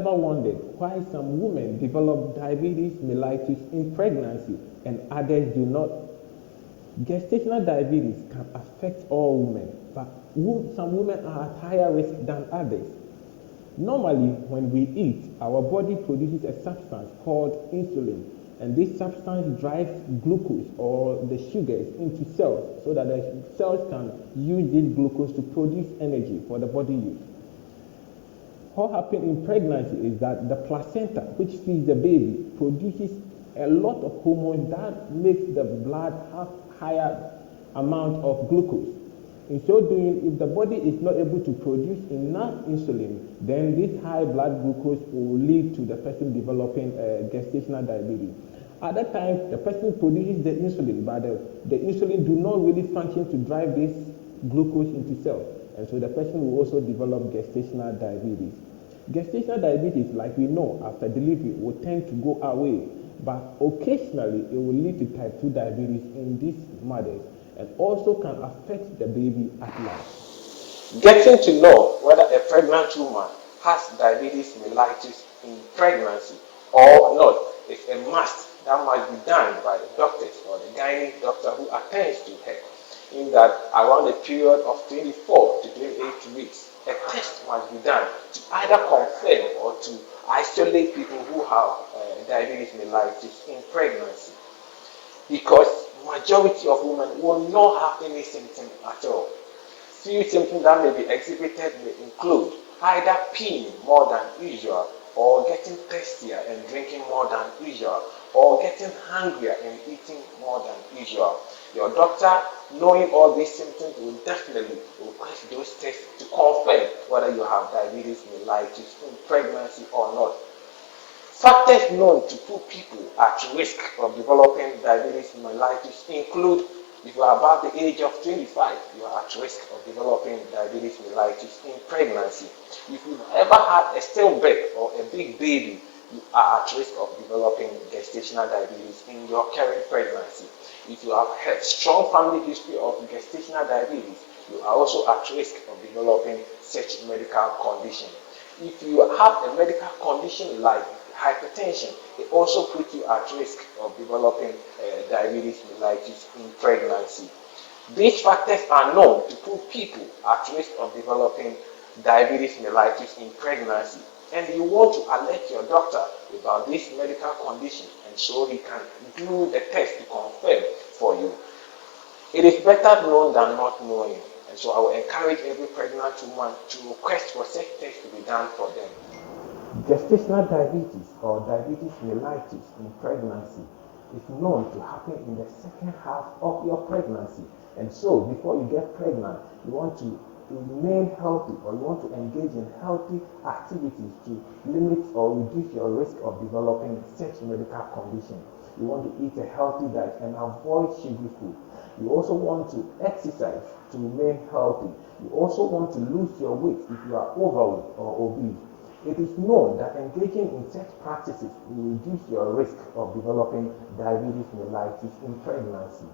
ever wondered why some women develop diabetes mellitus in pregnancy and others do not? Gestational diabetes can affect all women, but some women are at higher risk than others. Normally, when we eat, our body produces a substance called insulin, and this substance drives glucose or the sugars into cells so that the cells can use this glucose to produce energy for the body use. What happens in pregnancy is that the placenta, which feeds the baby, produces a lot of hormones that makes the blood have higher amount of glucose. In so doing, if the body is not able to produce enough insulin, then this high blood glucose will lead to the person developing gestational diabetes. Other times, the person produces the insulin, but the insulin do not really function to drive this glucose into cells, and so the person will also develop gestational diabetes. Gestational diabetes, like we know, after delivery will tend to go away, but occasionally it will lead to type 2 diabetes in these mothers and also can affect the baby at large. Getting to know whether a pregnant woman has diabetes mellitus in pregnancy or not is a must that must be done by the doctors or the gynae doctor who attends to her. In that around a period of 24 to 28 weeks, a test must be done to either confirm or to isolate people who have diabetes mellitus in pregnancy, because majority of women will not have any symptom at all. Few symptoms that may be exhibited may include either peeing more than usual, or getting thirstier and drinking more than usual, or getting hungrier and eating more than usual. Your doctor, knowing all these symptoms, will definitely request those tests to confirm whether you have diabetes mellitus in pregnancy or not. Factors known to put people at risk of developing diabetes mellitus include: if you are above the age of 25, you are at risk of developing diabetes mellitus in pregnancy. If you've ever had a stillbirth or a big baby, you are at risk of developing gestational diabetes in your current pregnancy. If you have had strong family history of gestational diabetes, you are also at risk of developing such medical condition. If you have a medical condition like hypertension, it also puts you at risk of developing diabetes mellitus in pregnancy. These factors are known to put people at risk of developing diabetes mellitus in pregnancy, and you want to alert your doctor about this medical condition, and so he can do the test to confirm for you. It is better known than not knowing, and so I will encourage every pregnant woman to request for such tests to be done for them. Gestational diabetes or diabetes mellitus in pregnancy is known to happen in the second half of your pregnancy, and so before you get pregnant, you want to remain healthy, or you want to engage in healthy activities to limit or reduce your risk of developing such medical condition. You want to eat a healthy diet and avoid sugary food. You also want to exercise to remain healthy. You also want to lose your weight if you are overweight or obese. It is known that engaging in such practices will reduce your risk of developing diabetes mellitus in pregnancy.